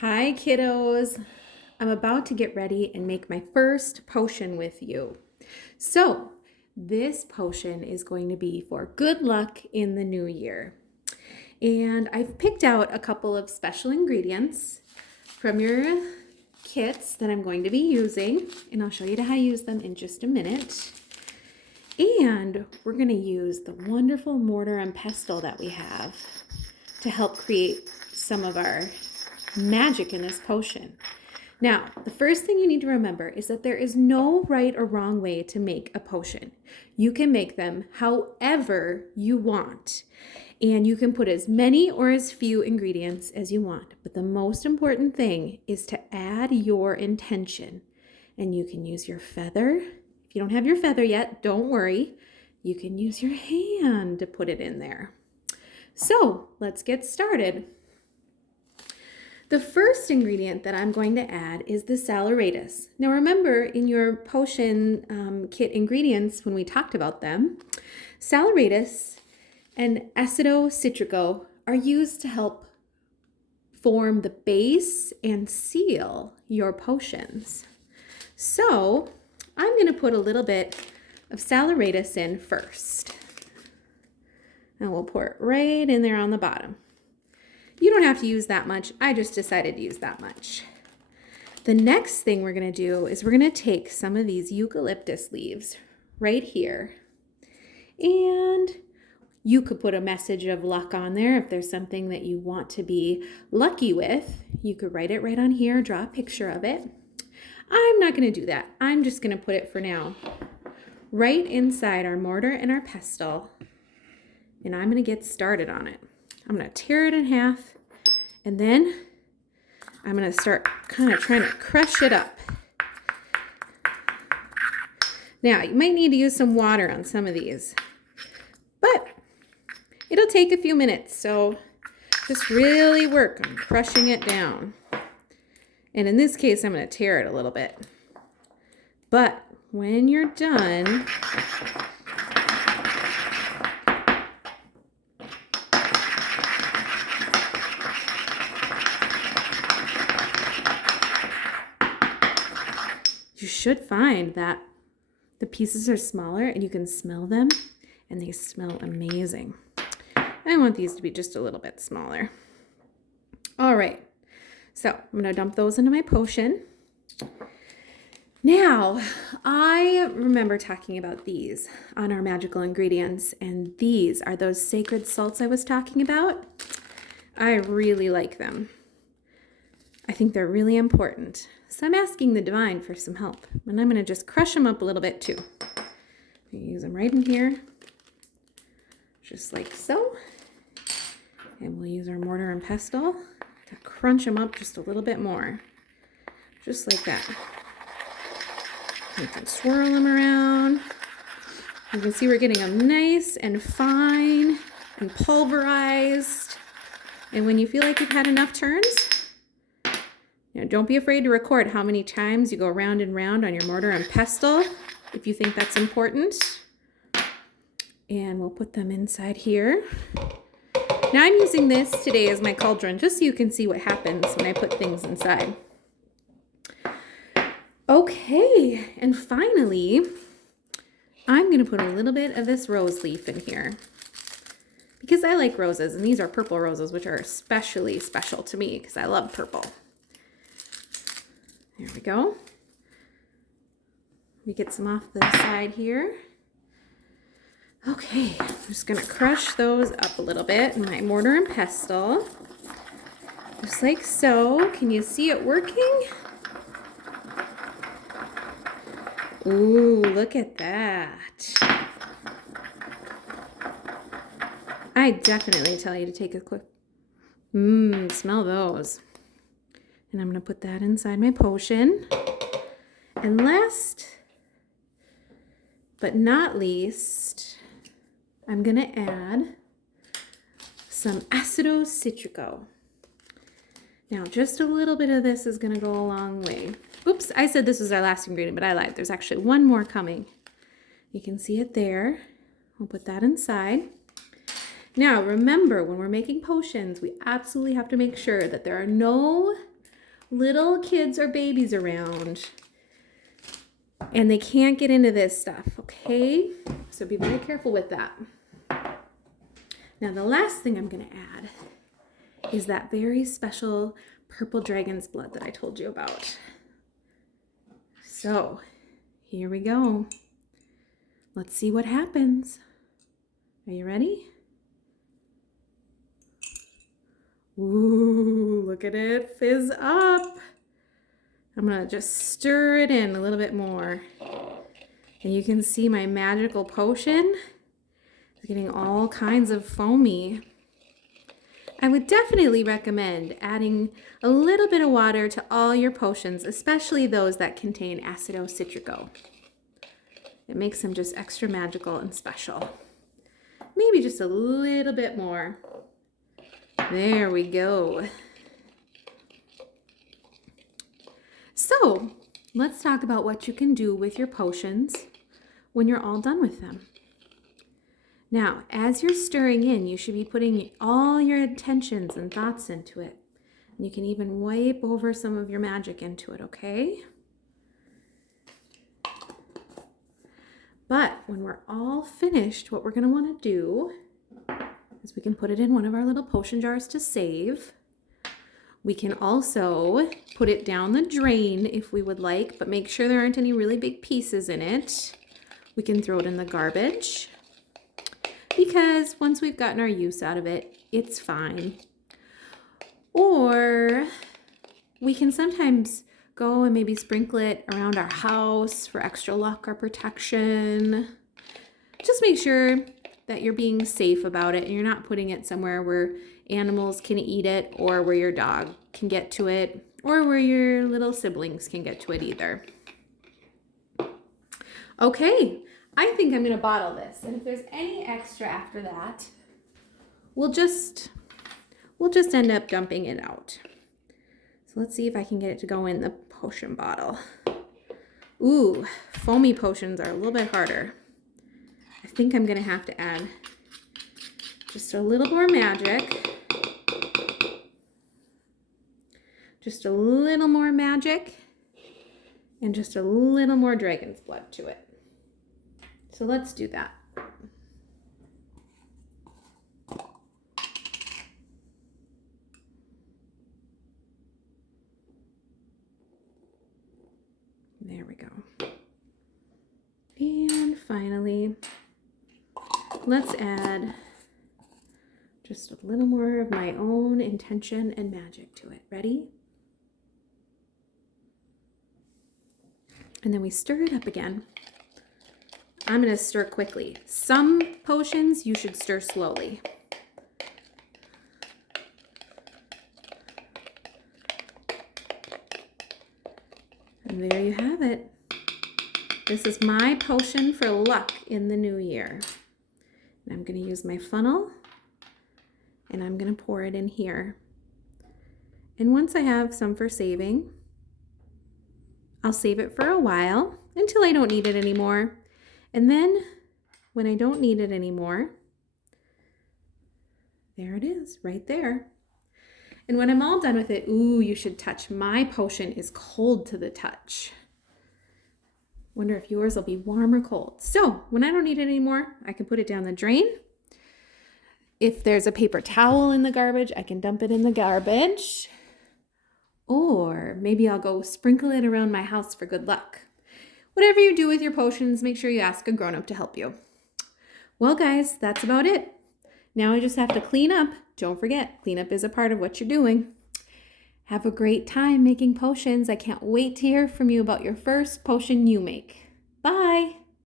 Hi, kiddos. I'm about to get ready and make my first potion with you. So, this potion is going to be for good luck in the new year. And I've picked out a couple of special ingredients from your kits that I'm going to be using, and I'll show you how to use them in just a minute. And we're going to use the wonderful mortar and pestle that we have to help create some of our magic in this potion. Now, the first thing you need to remember is that there is no right or wrong way to make a potion. You can make them however you want, and you can put as many or as few ingredients as you want. But the most important thing is to add your intention, and you can use your feather. If you don't have your feather yet, don't worry. You can use your hand to put it in there. So let's get started. The first ingredient that I'm going to add is the saleratus. Now remember, in your potion kit ingredients, when we talked about them, saleratus and acido citrico are used to help form the base and seal your potions. So I'm going to put a little bit of saleratus in first. And we'll pour it right in there on the bottom. You don't have to use that much. I just decided to use that much. The next thing we're going to do is we're going to take some of these eucalyptus leaves right here. And you could put a message of luck on there if there's something that you want to be lucky with. You could write it right on here, draw a picture of it. I'm not going to do that. I'm just going to put it for now right inside our mortar and our pestle. And I'm going to get started on it. I'm going to tear it in half, and then I'm going to start kind of trying to crush it up. Now, you might need to use some water on some of these, but it'll take a few minutes, so just really work on crushing it down. And in this case, I'm going to tear it a little bit. But when you're done, you should find that the pieces are smaller and you can smell them, and they smell amazing. I want these to be just a little bit smaller. All right, so I'm going to dump those into my potion. Now, I remember talking about these on our magical ingredients, and these are those sacred salts I was talking about. I really like them. I think they're really important. So I'm asking the divine for some help. And I'm going to just crush them up a little bit too. Use them right in here. Just like so. And we'll use our mortar and pestle to crunch them up just a little bit more. Just like that. You can swirl them around. You can see we're getting them nice and fine and pulverized. And when you feel like you've had enough turns, don't be afraid to record how many times you go round and round on your mortar and pestle if you think that's important. And we'll put them inside here. Now I'm using this today as my cauldron just so you can see what happens when I put things inside. Okay, and finally, I'm going to put a little bit of this rose leaf in here because I like roses, and these are purple roses, which are especially special to me because I love purple. There we go. We get some off the side here. Okay, I'm just going to crush those up a little bit in my mortar and pestle. Just like so. Can you see it working? Ooh, look at that. I definitely tell you to take a quick, smell those. And I'm going to put that inside my potion. And last but not least, I'm going to add some acido citrico. Now, just a little bit of this is going to go a long way. Oops, I said this was our last ingredient, but I lied. There's actually one more coming. You can see it there. We'll put that inside. Now, remember, when we're making potions, we absolutely have to make sure that there are no little kids or babies around and they can't get into this stuff, okay? So be very careful with that. Now the last thing I'm going to add is that very special purple dragon's blood that I told you about. So here we go. Let's see what happens. Are you ready? Ooh, look at it fizz up. I'm gonna just stir it in a little bit more. And you can see my magical potion is getting all kinds of foamy. I would definitely recommend adding a little bit of water to all your potions, especially those that contain acido citrico. It makes them just extra magical and special. Maybe just a little bit more. There we go. So let's talk about what you can do with your potions when you're all done with them. Now, as you're stirring in, you should be putting all your intentions and thoughts into it. And you can even wipe over some of your magic into it, okay? But when we're all finished, what we're going to want to do is we can put it in one of our little potion jars to save. We can also put it down the drain if we would like, but make sure there aren't any really big pieces in it. We can throw it in the garbage because once we've gotten our use out of it, it's fine. Or we can sometimes go and maybe sprinkle it around our house for extra luck or protection. Just make sure that you're being safe about it and you're not putting it somewhere where animals can eat it or where your dog can get to it or where your little siblings can get to it either. Okay, I think I'm gonna bottle this, and if there's any extra after that, we'll just end up dumping it out. So let's see if I can get it to go in the potion bottle. Ooh, foamy potions are a little bit harder. I think I'm gonna have to add just a little more magic. Just a little more magic and just a little more dragon's blood to it. So let's do that. There we go. And finally, let's add just a little more of my own intention and magic to it. Ready? And then we stir it up again. I'm going to stir quickly. Some potions you should stir slowly. And there you have it. This is my potion for luck in the new year. And I'm going to use my funnel and I'm going to pour it in here. And once I have some for saving, I'll save it for a while until I don't need it anymore. And then when I don't need it anymore, there it is right there. And when I'm all done with it, ooh, you should touch. My potion is cold to the touch. Wonder if yours will be warm or cold. So when I don't need it anymore, I can put it down the drain. If there's a paper towel in the garbage, I can dump it in the garbage. Or maybe I'll go sprinkle it around my house for good luck. Whatever you do with your potions, make sure you ask a grown-up to help you. Well, guys, that's about it. Now I just have to clean up. Don't forget, cleanup is a part of what you're doing. Have a great time making potions. I can't wait to hear from you about your first potion you make. Bye!